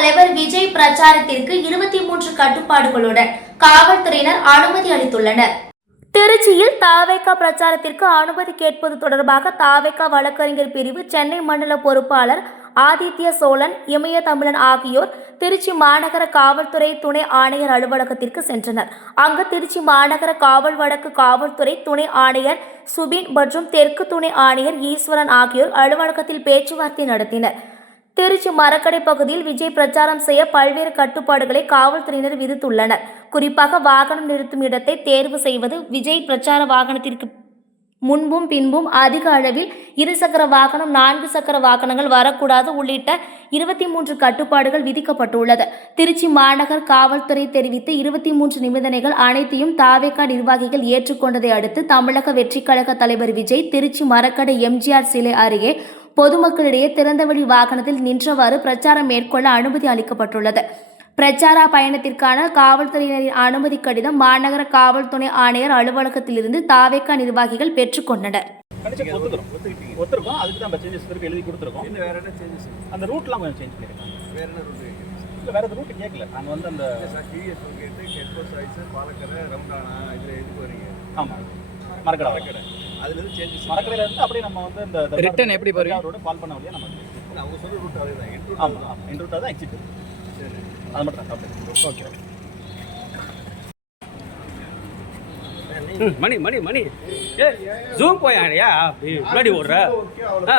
தலைவர் விஜய் பிரச்சாரத்திற்கு இருபத்தி மூன்று கட்டுப்பாடுகளுடன் காவல்துறையினர் அனுமதி அளித்துள்ளனர். திருச்சியில் தாவேகா பிரச்சாரத்திற்கு அனுமதி கேட்பது தொடர்பாக தாவேக்கா வழக்கறிஞர் பிரிவு சென்னை மண்டல பொறுப்பாளர் ஆதித்ய சோழன் இமய தமிழன் ஆகியோர் திருச்சி மாநகர காவல்துறை துணை ஆணையர் அலுவலகத்திற்கு சென்றனர். அங்கு திருச்சி மாநகர காவல் வழக்கு காவல்துறை துணை ஆணையர் சுபின் மற்றும் தெற்கு துணை ஆணையர் ஈஸ்வரன் ஆகியோர் அலுவலகத்தில் பேச்சுவார்த்தை நடத்தினர். திருச்சி மரக்கடை பகுதியில் விஜய் பிரச்சாரம் செய்ய பல்வேறு கட்டுப்பாடுகளை காவல்துறையினர் விதித்துள்ளனர். குறிப்பாக வாகனம் நிறுத்தும் இடத்தை தேர்வு செய்வது விஜய் பிரச்சார வாகனத்திற்கு முன்பும் பின்பும் அதிக அளவில் இருசக்கர வாகனம் நான்கு சக்கர வாகனங்கள் வரக்கூடாது உள்ளிட்ட இருபத்தி மூன்று கட்டுப்பாடுகள் விதிக்கப்பட்டுள்ளது. திருச்சி மாநகர் காவல்துறை தெரிவித்து இருபத்தி மூன்று நிபந்தனைகள் அனைத்தையும் தாவேகா நிர்வாகிகள் ஏற்றுக்கொண்டதை அடுத்து தமிழக வெற்றிக் கழக தலைவர் விஜய் திருச்சி மரக்கடை எம்ஜிஆர் சிலை அருகே பொதுமக்களிடையே திறந்தவெளி வாகனத்தில் நின்றவாறு பிரச்சாரம் மேற்கொள்ள அனுமதி அளிக்கப்பட்டுள்ளது. பிரச்சார பயணத்திற்கான காவல்துறையினரின் அனுமதி கடிதம் மாநகர காவல் துணை ஆணையர் அலுவலகத்திலிருந்து தாவேக்கா நிர்வாகிகள் பெற்றுக்கொண்டனர் அந்த ரூட்லாம் கொஞ்சம் சேஞ்ச் பண்ணிருக்காங்க வேற என்ன ரூட் கேட்குறீங்க இல்லை வேற ரூட் கேட்கல நாங்கள் வந்து அந்த சார் டிஎஸ் கேட்டு கெட்போ சாய்ஸ் பாலக்கரை ரவுண்டானா இதில் எது போகிறீங்க ஆமாம் மரக்கடை மரக்கடை அதுலேருந்து சேஞ்சஸ் மரக்கடையில இருந்து அப்படியே நம்ம வந்து இந்த Return எப்படி போறீங்க? ரோடு பால் பண்ண வழியா நம்ம அவங்க சொல்ல ரூட் அதே தான் என் ஆமாம் ஆமாம் என் ரூட்டாக தான் எக்ஸிட் சரி. அது மட்டும் தான். ஓகே ம், மணி மணி மணி. ஏ ஜூம் போய் ஆடியா முன்னாடி ஓடுற. ஆ.